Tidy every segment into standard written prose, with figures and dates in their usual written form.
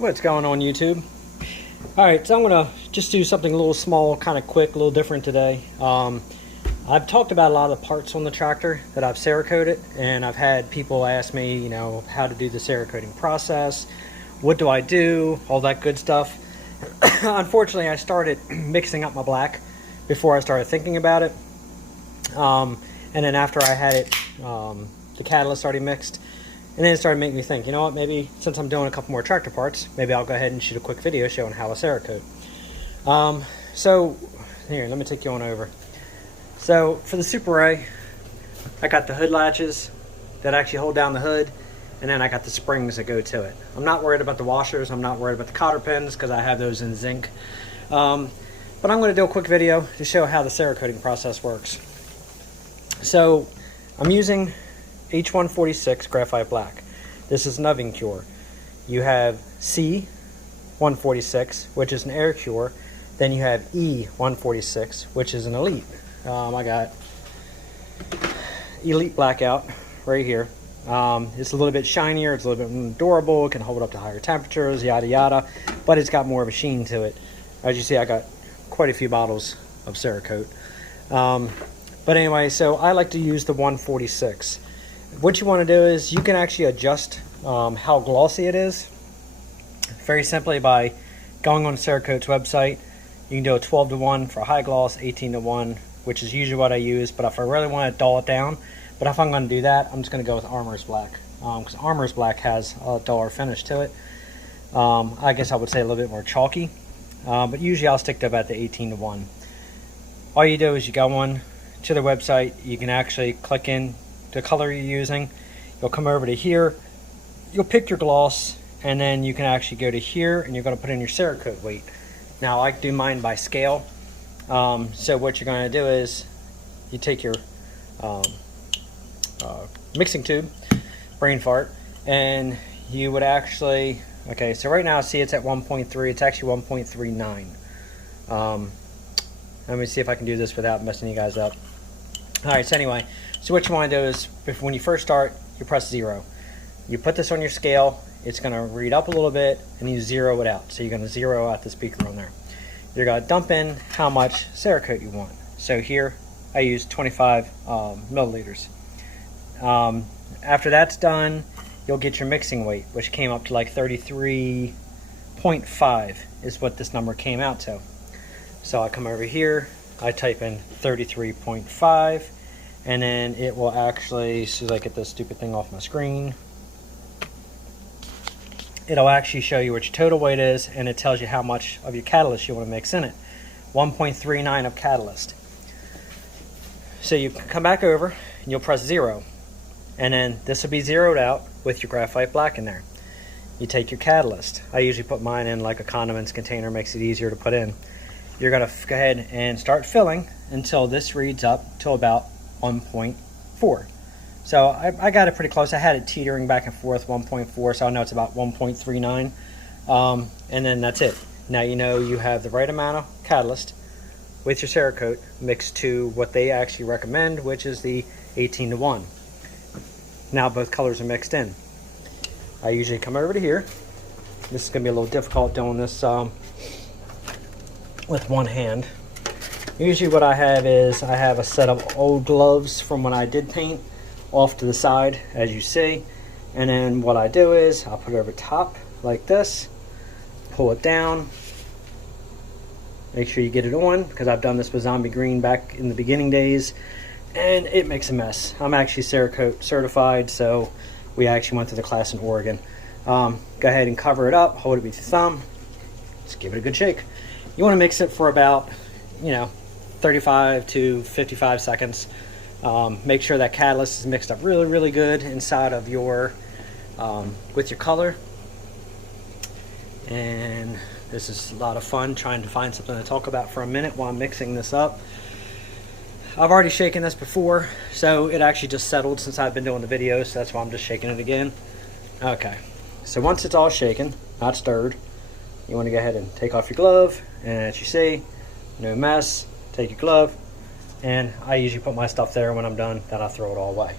What's going on, YouTube? Alright, so I'm going to just do something a little small, kind of quick, a little different today. I've talked about a lot of the parts on the tractor that I've Cerakoted, and I've had people ask me, you know, how to do the Cerakoting process, what do I do, all that good stuff. Unfortunately, I started mixing up my black before I started thinking about it. And then after I had it, the catalyst already mixed. And then it started making me think, you know what, maybe since I'm doing a couple more tractor parts, maybe I'll go ahead and shoot a quick video showing how I Cerakote. So, here, let me take you on over. So, for the Super A, I got the hood latches that actually hold down the hood, and then I got the springs that go to it. I'm not worried about the washers, I'm not worried about the cotter pins, because I have those in zinc. But I'm going to do a quick video to show how the Cerakoting process works. So, I'm using H146 graphite black. This is an oven cure. You have C146, which is an air cure. Then you have E146, which is an elite. I got elite blackout right here. It's a little bit shinier, it's a little bit more durable, it can hold up to higher temperatures, yada yada, but it's got more of a sheen to it. As you see, I got quite a few bottles of Cerakote. But anyway, so I like to use the 146. What you want to do is you can actually adjust how glossy it is very simply by going on Cerakote's website. You can do a 12:1 for high gloss, 18:1, which is usually what I use, but if I really want to dull it down, but if I'm going to do that, I'm just going to go with Armor's Black, because Armor's Black has a duller finish to it. I guess I would say a little bit more chalky, but usually I'll stick to about the 18:1. All you do is you go on to the website, you can actually click in the color you're using, you'll come over to here, you'll pick your gloss, and then you can actually go to here and you're going to put in your Cerakote weight. Now I do mine by scale, so what you're going to do is you take your mixing tube, brain fart, and you would actually, okay, so right now see it's at 1.3, it's actually 1.39. Let me see if I can do this without messing you guys up. Alright, so anyway, so what you want to do is, when you first start, you press 0. You put this on your scale, it's going to read up a little bit, and you zero it out. So you're going to zero out the speaker on there. You're going to dump in how much Cerakote you want. So here, I use 25 milliliters. After that's done, you'll get your mixing weight, which came up to like 33.5 is what this number came out to. So I come over here, I type in 33.5, and then it will actually, as soon as I get this stupid thing off my screen, it'll actually show you what your total weight is, and it tells you how much of your catalyst you want to mix in it. 1.39 of catalyst. So you come back over and you'll press 0, and then this will be zeroed out with your graphite black in there. You take your catalyst. I usually put mine in like a condiments container, makes it easier to put in. You're going to go ahead and start filling until this reads up to about 1.4. So I got it pretty close. I had it teetering back and forth, 1.4, so I know it's about 1.39. And then that's it. Now you know you have the right amount of catalyst with your Cerakote mixed to what they actually recommend, which is the 18:1. Now both colors are mixed in. I usually come over to here. This is going to be a little difficult doing this with one hand. Usually what I have is I have a set of old gloves from when I did paint off to the side, as you see, and then what I do is I'll put it over top like this, pull it down, make sure you get it on, because I've done this with zombie green back in the beginning days and it makes a mess. I'm actually Cerakote certified, so we actually went to the class in Oregon. Go ahead and cover it up, hold it with your thumb, just give it a good shake. You want to mix it for about, 35 to 55 seconds. Make sure that catalyst is mixed up really, really good inside of your, with your color. And this is a lot of fun trying to find something to talk about for a minute while I'm mixing this up. I've already shaken this before, so it actually just settled since I've been doing the videos, so that's why I'm just shaking it again. Okay, so once it's all shaken, not stirred, you want to go ahead and take off your glove, and as you see, no mess, take your glove, and I usually put my stuff there when I'm done, then I throw it all away.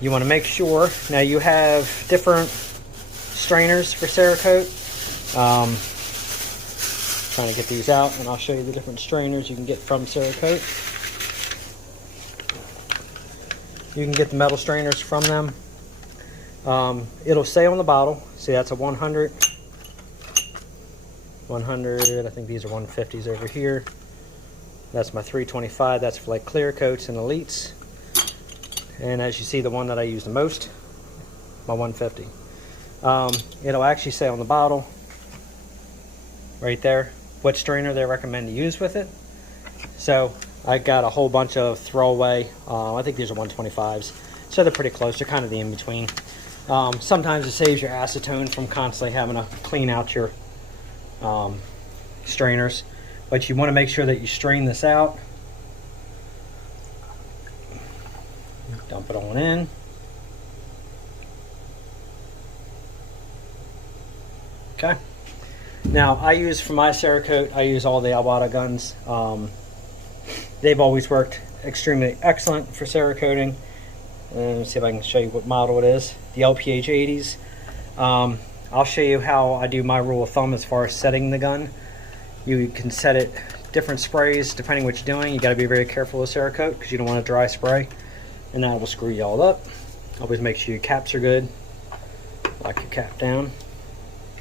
You want to make sure, now you have different strainers for Cerakote. Trying to get these out, and I'll show you the different strainers you can get from Cerakote. You can get the metal strainers from them. It'll say on the bottle, see that's a 100, 100, I think these are 150s over here. That's my 325, that's for like clear coats and elites. And as you see, the one that I use the most, my 150. It'll actually say on the bottle, right there, what strainer they recommend to use with it. So I got a whole bunch of throwaway, I think these are 125s, so they're pretty close, they're kind of the in-between. Sometimes it saves your acetone from constantly having to clean out your strainers, but you want to make sure that you strain this out. Dump it on in. Okay. Now I use, for my Cerakote, I use all the Albata guns. They've always worked extremely excellent for Cerakoting. Let's see if I can show you what model it is. The LPH 80s. I'll show you how I do my rule of thumb as far as setting the gun. You can set it different sprays depending what you're doing. You got to be very careful with Cerakote because you don't want to dry spray, and that will screw you all up. Always make sure your caps are good. Lock your cap down.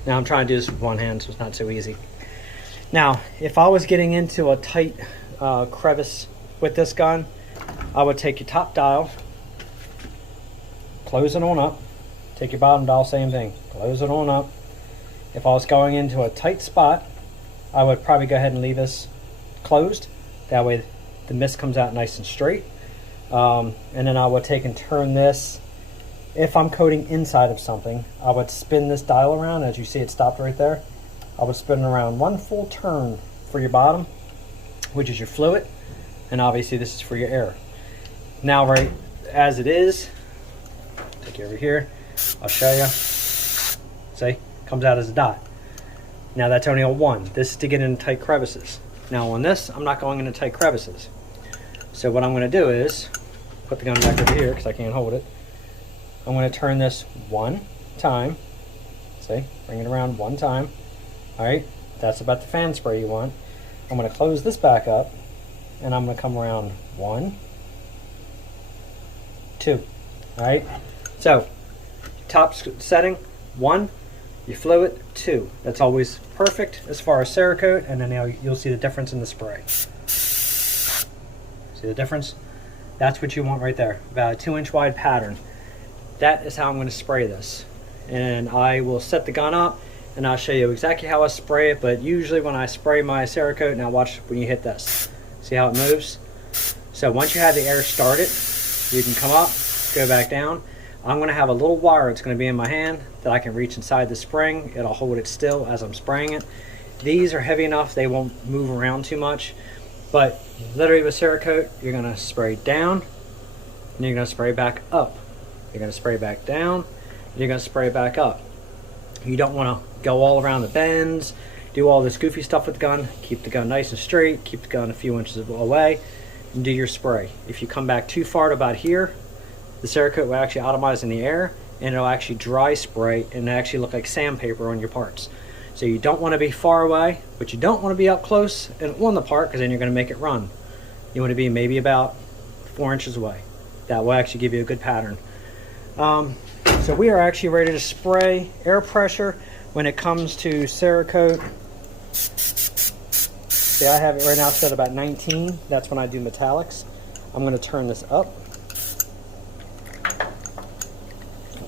Now I'm trying to do this with one hand, so it's not so easy. Now, if I was getting into a tight crevice with this gun, I would take your top dial, close it on up, take your bottom dial, same thing, close it on up. If I was going into a tight spot, I would probably go ahead and leave this closed. That way the mist comes out nice and straight. And then I would take and turn this. If I'm coating inside of something, I would spin this dial around. As you see, it stopped right there. I would spin it around one full turn for your bottom, which is your fluid, and obviously this is for your air. Now, right as it is, take you over here, I'll show you. See, comes out as a dot. Now that's only a 1. This is to get into tight crevices. Now on this, I'm not going into tight crevices. So what I'm going to do is put the gun back over here because I can't hold it. I'm going to turn this one time. See, bring it around one time. All right, that's about the fan spray you want. I'm going to close this back up, and I'm going to come around 1, 2. All right, so top setting 1, your fluid 2. That's always perfect as far as Cerakote, and then now you'll see the difference in the spray. See the difference? That's what you want right there. About a 2-inch wide pattern. That is how I'm going to spray this, and I will set the gun up and I'll show you exactly how I spray it. But usually when I spray my Cerakote, now watch when you hit this, see how it moves. So once you have the air started, you can come up, go back down. I'm going to have a little wire that's going to be in my hand that I can reach inside the spring. It'll hold it still as I'm spraying it. These are heavy enough they won't move around too much, but literally with Cerakote, you're going to spray down and you're going to spray back up. You're going to spray back down, and you're going to spray back up. You don't want to go all around the bends, do all this goofy stuff with the gun. Keep the gun nice and straight, keep the gun a few inches away, and do your spray. If you come back too far to about here, the Cerakote will actually atomize in the air, and it'll actually dry spray and actually look like sandpaper on your parts. So you don't want to be far away, but you don't want to be up close and on the part, because then you're going to make it run. You want to be maybe about 4 inches away. That will actually give you a good pattern. So we are actually ready to spray. Air pressure when it comes to Cerakote. See, I have it right now set about 19. That's when I do metallics. I'm going to turn this up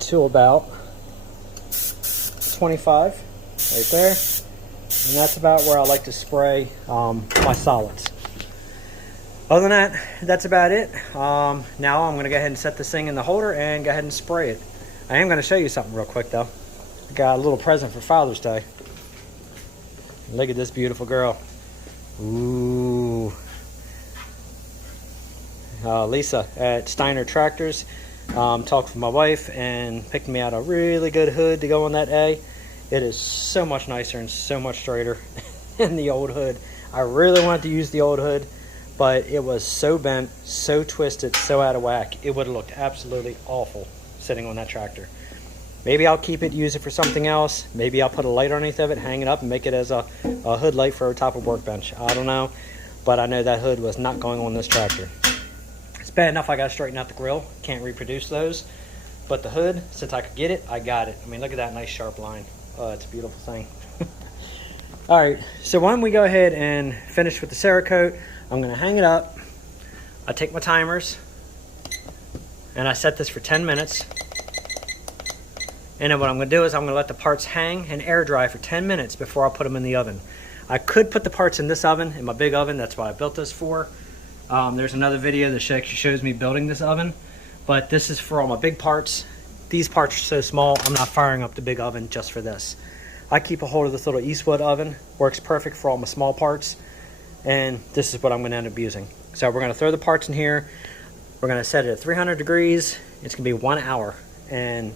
to about 25 right there. And that's about where I like to spray my solids. Other than that, that's about it. Now I'm going to go ahead and set this thing in the holder and go ahead and spray it. I am going to show you something real quick though. I got a little present for Father's Day. Look at this beautiful girl. Ooh. Lisa at Steiner Tractors talked with my wife and picked me out a really good hood to go on that A. It is so much nicer and so much straighter than the old hood. I really wanted to use the old hood, but it was so bent, so twisted, so out of whack. It would have looked absolutely awful sitting on that tractor. Maybe I'll keep it, use it for something else. Maybe I'll put a light underneath of it, hang it up, and make it as a hood light for a top of workbench. I don't know, but I know that hood was not going on this tractor. It's bad enough I got to straighten out the grill. Can't reproduce those. But the hood, since I could get it, I got it. I mean, look at that nice sharp line. Oh, it's a beautiful thing. All right, so when we go ahead and finish with the Cerakote, I'm going to hang it up. I take my timers, and I set this for 10 minutes. And then what I'm going to do is I'm going to let the parts hang and air dry for 10 minutes before I put them in the oven. I could put the parts in this oven, in my big oven. That's what I built this for. There's another video that shows me building this oven. But this is for all my big parts. These parts are so small, I'm not firing up the big oven just for this. I keep a hold of this little Eastwood oven. Works perfect for all my small parts. And this is what I'm going to end up using. So we're going to throw the parts in here. We're going to set it at 300 degrees. It's going to be 1 hour. And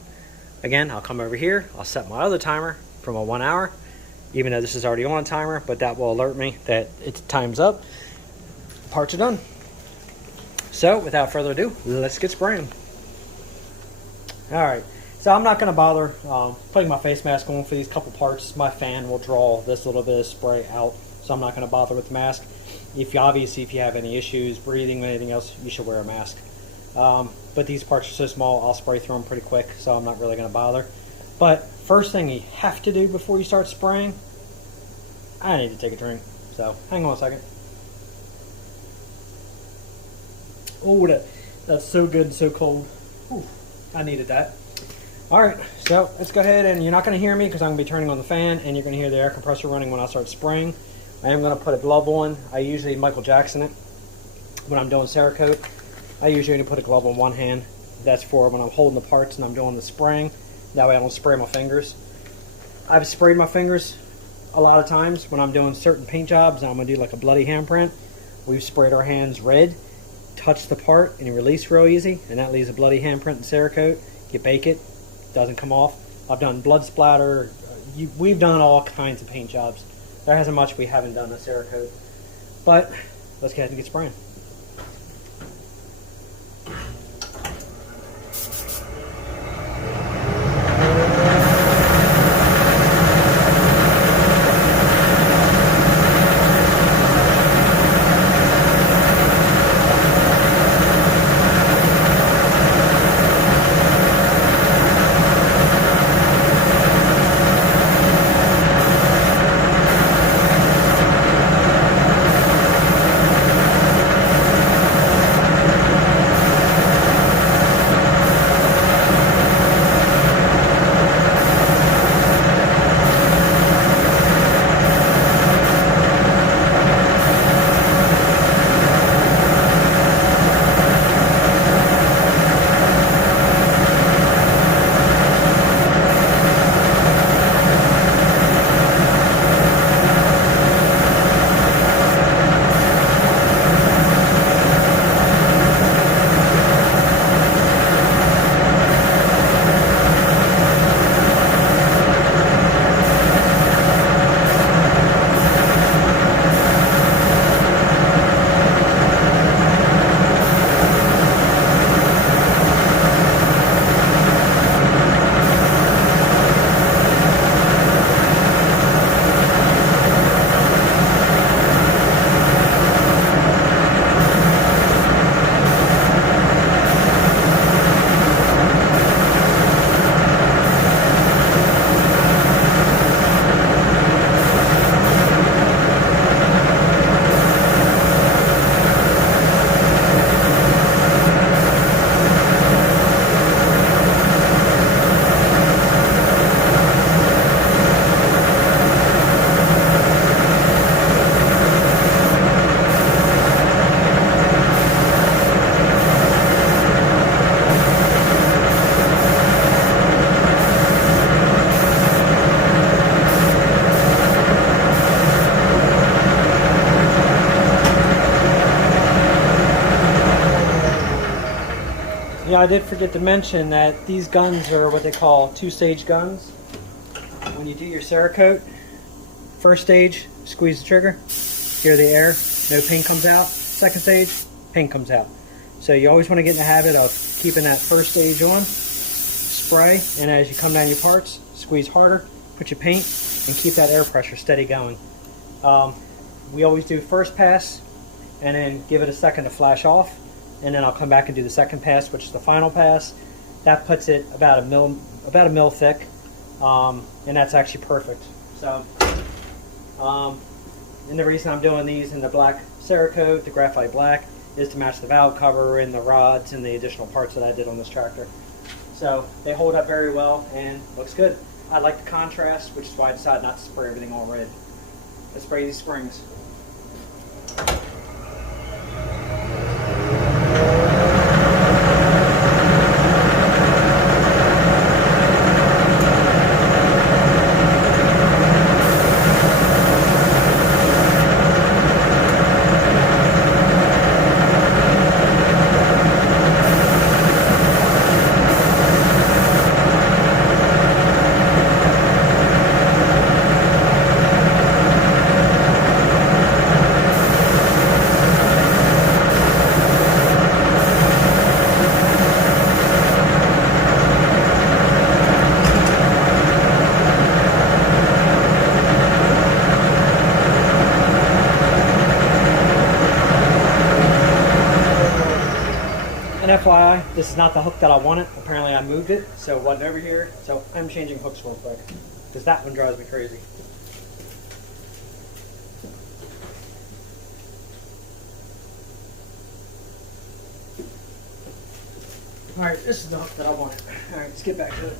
again, I'll come over here. I'll set my other timer for my 1 hour. Even though this is already on a timer, but that will alert me that it's time's up. Parts are done. So without further ado, let's get spraying. Alright, so I'm not going to bother putting my face mask on for these couple parts. My fan will draw this little bit of spray out, so I'm not going to bother with the mask. If you have any issues breathing or anything else, you should wear a mask. But these parts are so small, I'll spray through them pretty quick, so I'm not really going to bother. But first thing you have to do before you start spraying, I need to take a drink. So hang on a second. Oh, that's so good and so cold. Ooh, I needed that. Alright, so let's go ahead, and you're not going to hear me because I'm going to be turning on the fan, and you're going to hear the air compressor running when I start spraying. I am going to put a glove on. I usually Michael Jackson it when I'm doing Cerakote. I usually only put a glove on one hand. That's for when I'm holding the parts and I'm doing the spraying. That way I don't spray my fingers. I've sprayed my fingers a lot of times when I'm doing certain paint jobs and I'm going to do like a bloody handprint. We've sprayed our hands red, touch the part, and you release real easy, and that leaves a bloody handprint in Cerakote. You bake it, doesn't come off. I've done blood splatter. We've done all kinds of paint jobs. There hasn't much we haven't done a Cerakote. But let's go ahead and get spraying. Yeah, I did forget to mention that these guns are what they call two-stage guns. When you do your Cerakote, first stage, squeeze the trigger, hear the air, no paint comes out. Second stage, paint comes out. So you always want to get in the habit of keeping that first stage on, spray, and as you come down your parts, squeeze harder, put your paint, and keep that air pressure steady going. We always do first pass, and then give it a second to flash off, and then I'll come back and do the second pass, which is the final pass. That puts it about a mil thick, and that's actually perfect. So, and the reason I'm doing these in the black Cerakote, the graphite black, is to match the valve cover and the rods and the additional parts that I did on this tractor. So they hold up very well and looks good. I like the contrast, which is why I decided not to spray everything all red. Let's spray these springs. And FYI, this is not the hook that I wanted. Apparently I moved it, so it wasn't over here. So I'm changing hooks real quick, because that one drives me crazy. Alright, this is the hook that I wanted. Alright, let's get back to it.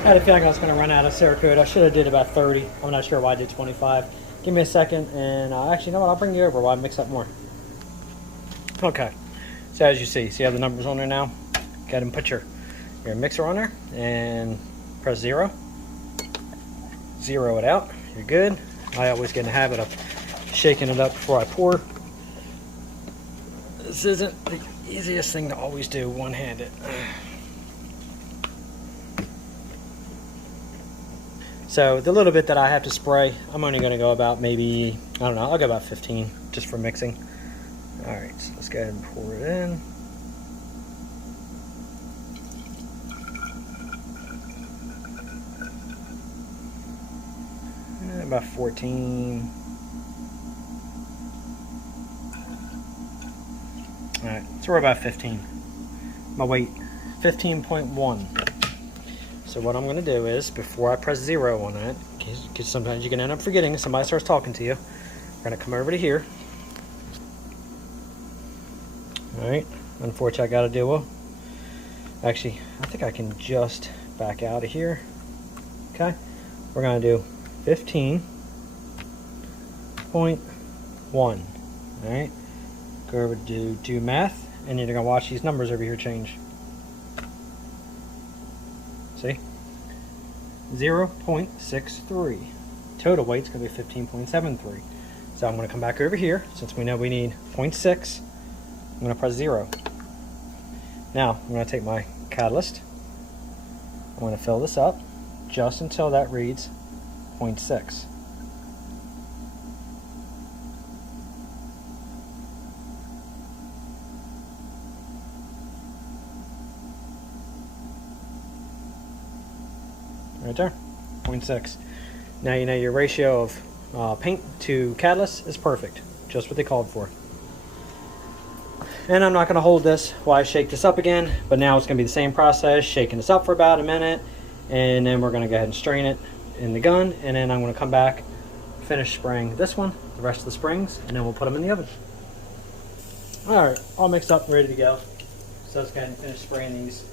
I had a feeling I was going to run out of Cerakote. I should have did about 30. I'm not sure why I did 25. Give me a second, and actually, you know what? I'll bring you over while I mix up more. Okay. So as you see how the numbers on there now? Go ahead and put your mixer on there and press 0. 0 it out. You're good. I always get in the habit of shaking it up before I pour. This isn't the easiest thing to always do one-handed. So the little bit that I have to spray, I'm only going to go about maybe, I don't know, I'll go about 15 just for mixing. Alright, so let's go ahead and pour it in. About 14. So we're about 15. My weight, 15.1. So what I'm going to do is, before I press 0 on that, because sometimes you can end up forgetting if somebody starts talking to you, we're going to come over to here. Alright, unfortunately I got to do actually, I think I can just back out of here. Okay, we're going to do 15.1. Alright, go over to do math, and you're going to watch these numbers over here change. See? 0.63. Total weight's going to be 15.73. So I'm going to come back over here, since we know we need 0.6. I'm going to press 0. Now, I'm going to take my catalyst. I'm going to fill this up just until that reads 0.6. Right there, 0.6. Now you know your ratio of paint to catalyst is perfect, just what they called for. And I'm not going to hold this while I shake this up again, but now it's going to be the same process, shaking this up for about a minute, and then we're going to go ahead and strain it in the gun, and then I'm going to come back, finish spraying this one, the rest of the springs, and then we'll put them in the oven. Alright, all mixed up, ready to go. So let's go ahead and finish spraying these.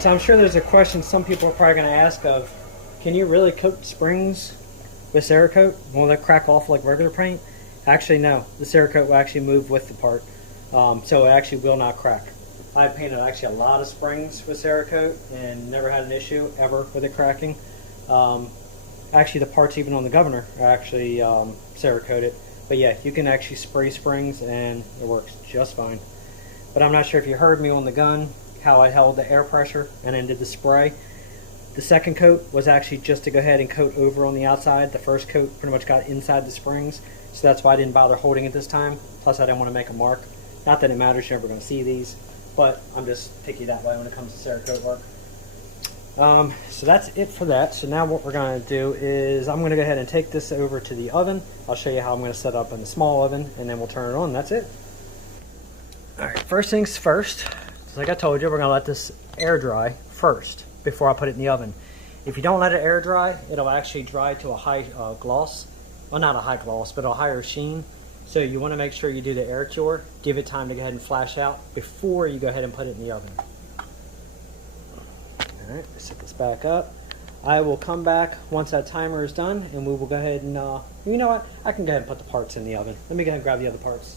So I'm sure there's a question some people are probably going to ask of, can you really coat springs with Cerakote? Will that crack off like regular paint? Actually, no. The Cerakote will actually move with the part, so it actually will not crack. I've painted actually a lot of springs with Cerakote and never had an issue ever with it cracking. Actually, the parts even on the governor are actually Cerakoted. But yeah, you can actually spray springs and it works just fine. But I'm not sure if you heard me on the gun, how I held the air pressure and then did the spray. The second coat was actually just to go ahead and coat over on the outside. The first coat pretty much got inside the springs, so that's why I didn't bother holding it this time. Plus I didn't want to make a mark. Not that it matters, you're never going to see these, but I'm just picky that way when it comes to Cerakote work. So that's it for that. So now what we're going to do is I'm going to go ahead and take this over to the oven. I'll show you how I'm going to set up in the small oven, and then we'll turn it on. That's it. Alright, first things first, like I told you, we're going to let this air dry first before I put it in the oven. If you don't let it air dry, it'll actually dry to a high gloss. Well, not a high gloss, but a higher sheen. So you want to make sure you do the air cure. Give it time to go ahead and flash out before you go ahead and put it in the oven. Alright, set this back up. I will come back once that timer is done, and we will go ahead and, you know what? I can go ahead and put the parts in the oven. Let me go ahead and grab the other parts.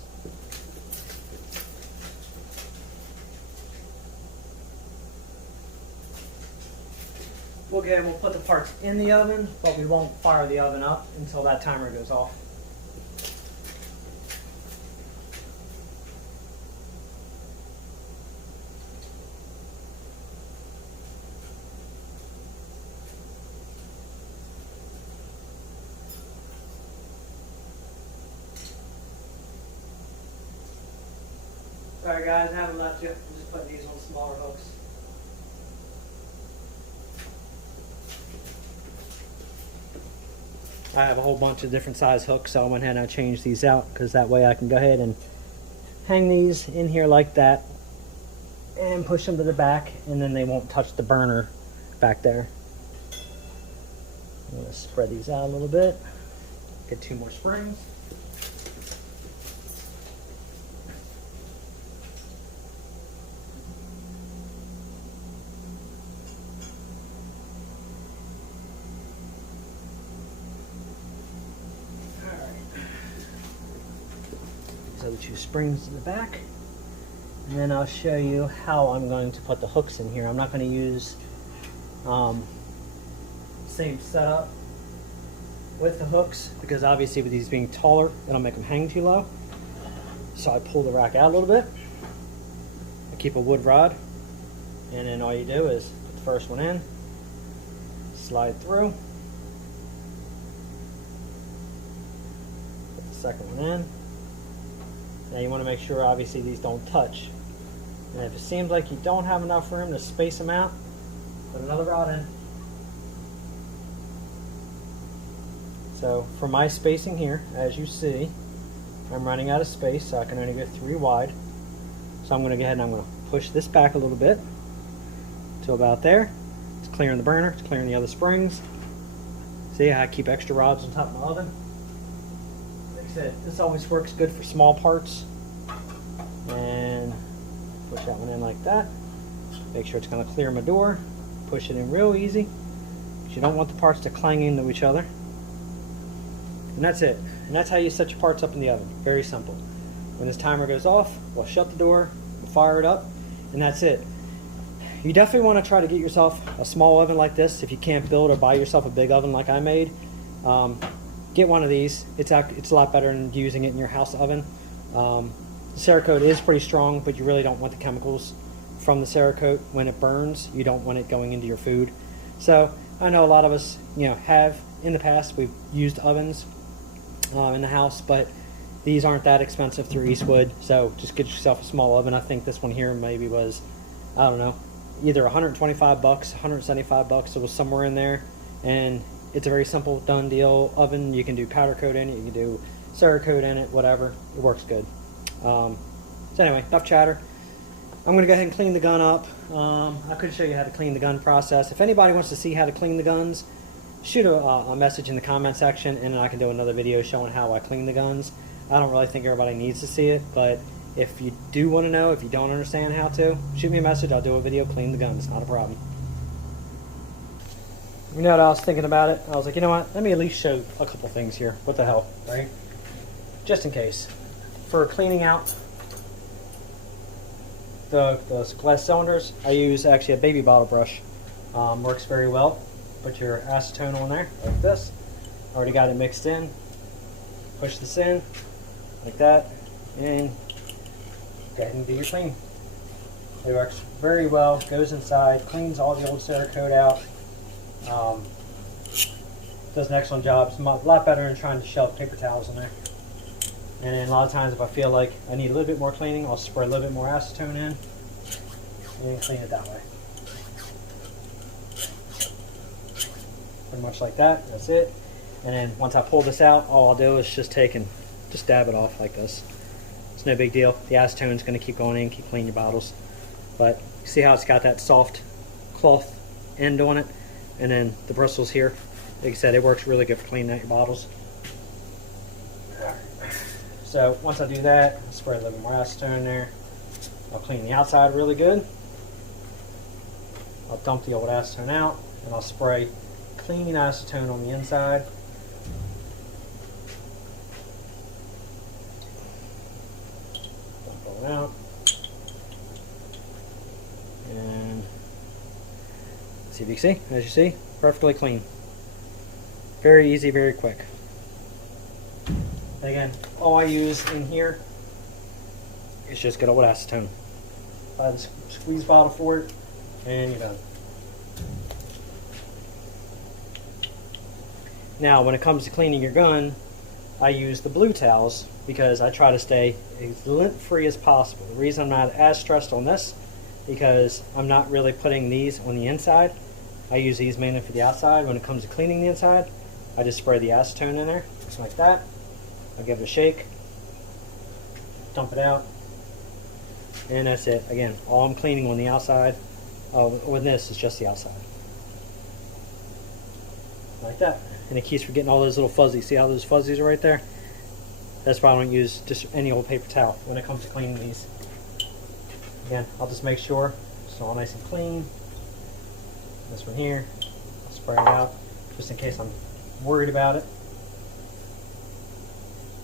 We'll go ahead and we'll put the parts in the oven, but we won't fire the oven up until that timer goes off. Sorry guys, I haven't left you. I'm just putting these on smaller hooks. I have a whole bunch of different size hooks, so I went ahead and I changed these out because that way I can go ahead and hang these in here like that and push them to the back, and then they won't touch the burner back there. I'm going to spread these out a little bit. Get 2 more springs. Other 2 springs to the back, and then I'll show you how I'm going to put the hooks in here. I'm not going to use same setup with the hooks because obviously with these being taller it'll make them hang too low. So I pull the rack out a little bit. I keep a wood rod, and then all you do is put the first one in, slide through, put the second one in. Now you want to make sure obviously these don't touch. And if it seems like you don't have enough room to space them out, put another rod in. So for my spacing here, as you see, I'm running out of space, so I can only go 3 wide. So I'm going to go ahead and I'm going to push this back a little bit to about there. It's clearing the burner, it's clearing the other springs. See how I keep extra rods on top of my oven? This always works good for small parts. And push that one in like that. Make sure it's going to clear my door. Push it in real easy, because you don't want the parts to clang into each other. And that's it. And that's how you set your parts up in the oven. Very simple. When this timer goes off, we'll shut the door, we'll fire it up, and that's it. You definitely want to try to get yourself a small oven like this. If you can't build or buy yourself a big oven like I made, get one of these. It's a lot better than using it in your house oven. The Cerakote is pretty strong, but you really don't want the chemicals from the Cerakote when it burns. You don't want it going into your food. So I know a lot of us, have in the past we've used ovens in the house, but these aren't that expensive through Eastwood. So just get yourself a small oven. I think this one here maybe was, I don't know, either 125 bucks, 175 bucks. It was somewhere in there, and it's a very simple, done deal oven. You can do powder coat in it, you can do Cerakote in it, whatever. It works good. So anyway, enough chatter. I'm going to go ahead and clean the gun up. I could show you how to clean the gun process. If anybody wants to see how to clean the guns, shoot a message in the comment section, and I can do another video showing how I clean the guns. I don't really think everybody needs to see it, but if you do want to know, if you don't understand how to, shoot me a message. I'll do a video, clean the gun. It's not a problem. You know what I was thinking about it? I was like, you know what? Let me at least show a couple things here. What the hell, right? Just in case. For cleaning out the glass cylinders, I use actually a baby bottle brush. Works very well. Put your acetone on there, like this. Already got it mixed in. Push this in, like that, and go ahead and do your clean. It works very well. Goes inside, cleans all the old Cerakote out. Does an excellent job. It's a lot better than trying to shove paper towels in there. And then a lot of times if I feel like I need a little bit more cleaning, I'll spray a little bit more acetone in and clean it that way. Pretty much like that. That's it. And then once I pull this out, all I'll do is just take and just dab it off like this. It's no big deal. The acetone's going to keep going in, keep cleaning your bottles. But you see how it's got that soft cloth end on it? And then the bristles here. Like I said, it works really good for cleaning out your bottles. So once I do that, I'll spray a little bit more acetone in there. I'll clean the outside really good. I'll dump the old acetone out, and I'll spray clean acetone on the inside. Dump it out. And see if you can see, as you see, perfectly clean. Very easy, very quick. And again, all I use in here is just good old acetone. Buy the squeeze bottle for it, and you're done. Now, when it comes to cleaning your gun, I use the blue towels because I try to stay as lint free as possible. The reason I'm not as stressed on this, because I'm not really putting these on the inside. I use these mainly for the outside. When it comes to cleaning the inside, I just spray the acetone in there, just like that. I'll give it a shake, dump it out, and that's it. Again, all I'm cleaning on the outside with this is just the outside. Like that. And it keeps from getting all those little fuzzies. See how those fuzzies are right there? That's why I don't use just any old paper towel when it comes to cleaning these. Again, I'll just make sure it's all nice and clean. This one here, I'll spray it out just in case I'm worried about it.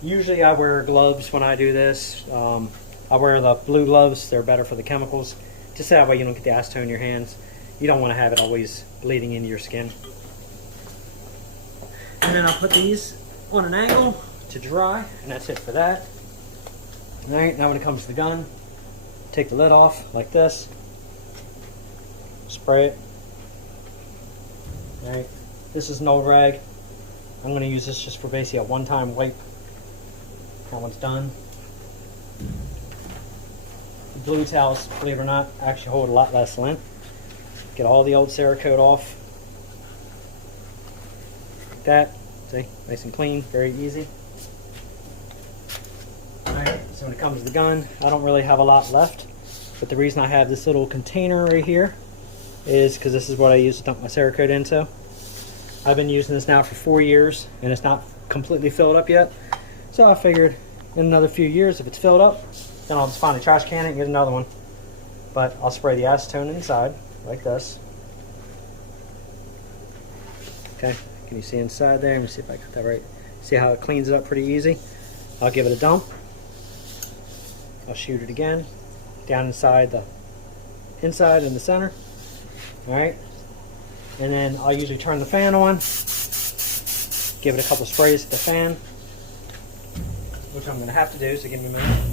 Usually I wear gloves when I do this. I wear the blue gloves. They're better for the chemicals. Just that way you don't get the acetone in your hands. You don't want to have it always bleeding into your skin. And then I'll put these on an angle to dry, and that's it for that. Alright, now when it comes to the gun, take the lid off like this, spray it. Alright, this is an old rag. I'm going to use this just for basically a one-time wipe. That one's done. The blue towels, believe it or not, actually hold a lot less lint. Get all the old Cerakote off. Like that. See, nice and clean, very easy. Alright, so when it comes to the gun, I don't really have a lot left. But the reason I have this little container right here is because this is what I use to dump my Cerakote into. I've been using this now for 4 years, and it's not completely filled up yet. So I figured in another few years, if it's filled up, then I'll just find a trash can and get another one. But I'll spray the acetone inside, like this. Okay, can you see inside there? Let me see if I got that right. See how it cleans it up pretty easy? I'll give it a dump. I'll shoot it again, down inside in the center. Alright, and then I'll usually turn the fan on, give it a couple sprays at the fan, which I'm going to have to do, so give me a minute.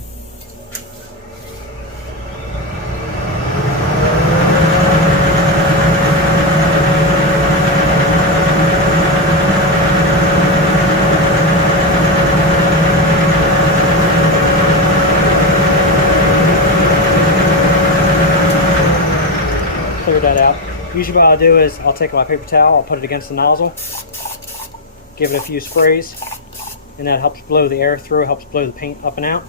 Clear that out. Usually what I'll do is I'll take my paper towel, I'll put it against the nozzle, give it a few sprays, and that helps blow the air through, helps blow the paint up and out.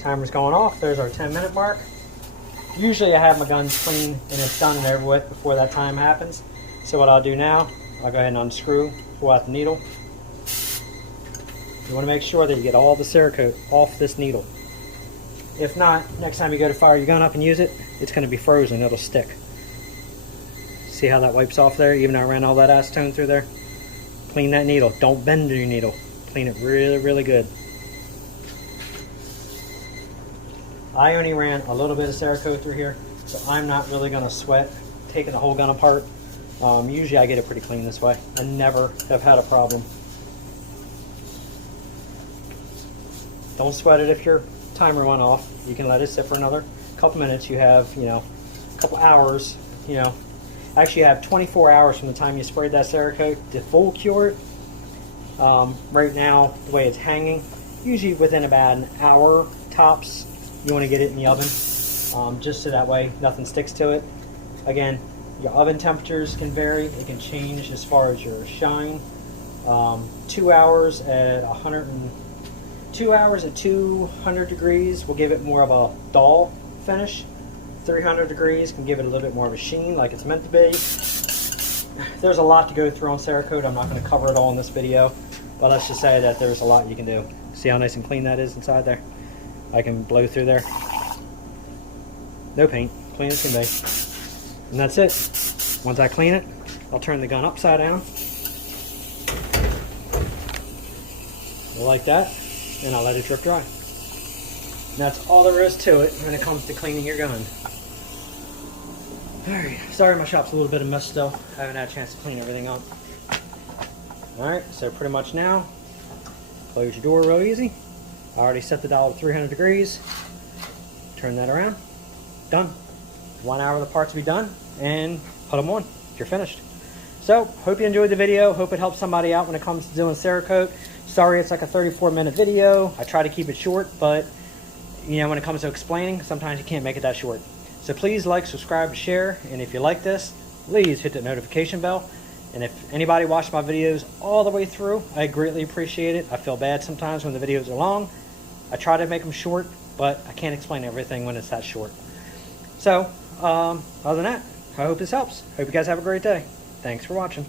Timer's going off. There's our 10-minute mark. Usually I have my guns clean and it's done and over with before that time happens. So what I'll do now, I'll go ahead and unscrew, pull out the needle. You want to make sure that you get all the Cerakote off this needle. If not, next time you go to fire your gun up and use it, it's going to be frozen, it'll stick. See how that wipes off there, even though I ran all that acetone through there? Clean that needle, don't bend your needle. Clean it really, really good. I only ran a little bit of Cerakote through here, so I'm not really going to sweat taking the whole gun apart. Usually I get it pretty clean this way. I never have had a problem. Don't sweat it if your timer went off. You can let it sit for another couple minutes. You have, a couple hours, Actually, you have 24 hours from the time you sprayed that Cerakote to full cure it. Right now, the way it's hanging, usually within about an hour tops, you want to get it in the oven, just so that way nothing sticks to it. Again, your oven temperatures can vary. It can change as far as your shine. 2 hours at 200 degrees will give it more of a dull finish. 300 degrees can give it a little bit more of a sheen like it's meant to be. There's a lot to go through on Cerakote. I'm not going to cover it all in this video, but let's just say that there's a lot you can do. See how nice and clean that is inside there? I can blow through there. No paint, clean as can be. And that's it. Once I clean it, I'll turn the gun upside down. Like that, and I'll let it drip dry. And that's all there is to it when it comes to cleaning your gun. Alright, sorry my shop's a little bit of mess still. I haven't had a chance to clean everything up. Alright, so pretty much now, close your door real easy. I already set the dial to 300 degrees. Turn that around. Done. 1 hour of the parts will be done, and put them on. You're finished. So, hope you enjoyed the video. Hope it helps somebody out when it comes to doing Cerakote. Sorry it's like a 34-minute video. I try to keep it short, but you know, when it comes to explaining, sometimes you can't make it that short. So please like, subscribe, share, and if you like this, please hit the notification bell. And if anybody watched my videos all the way through, I greatly appreciate it. I feel bad sometimes when the videos are long. I try to make them short, but I can't explain everything when it's that short. So, other than that, I hope this helps. Hope you guys have a great day. Thanks for watching.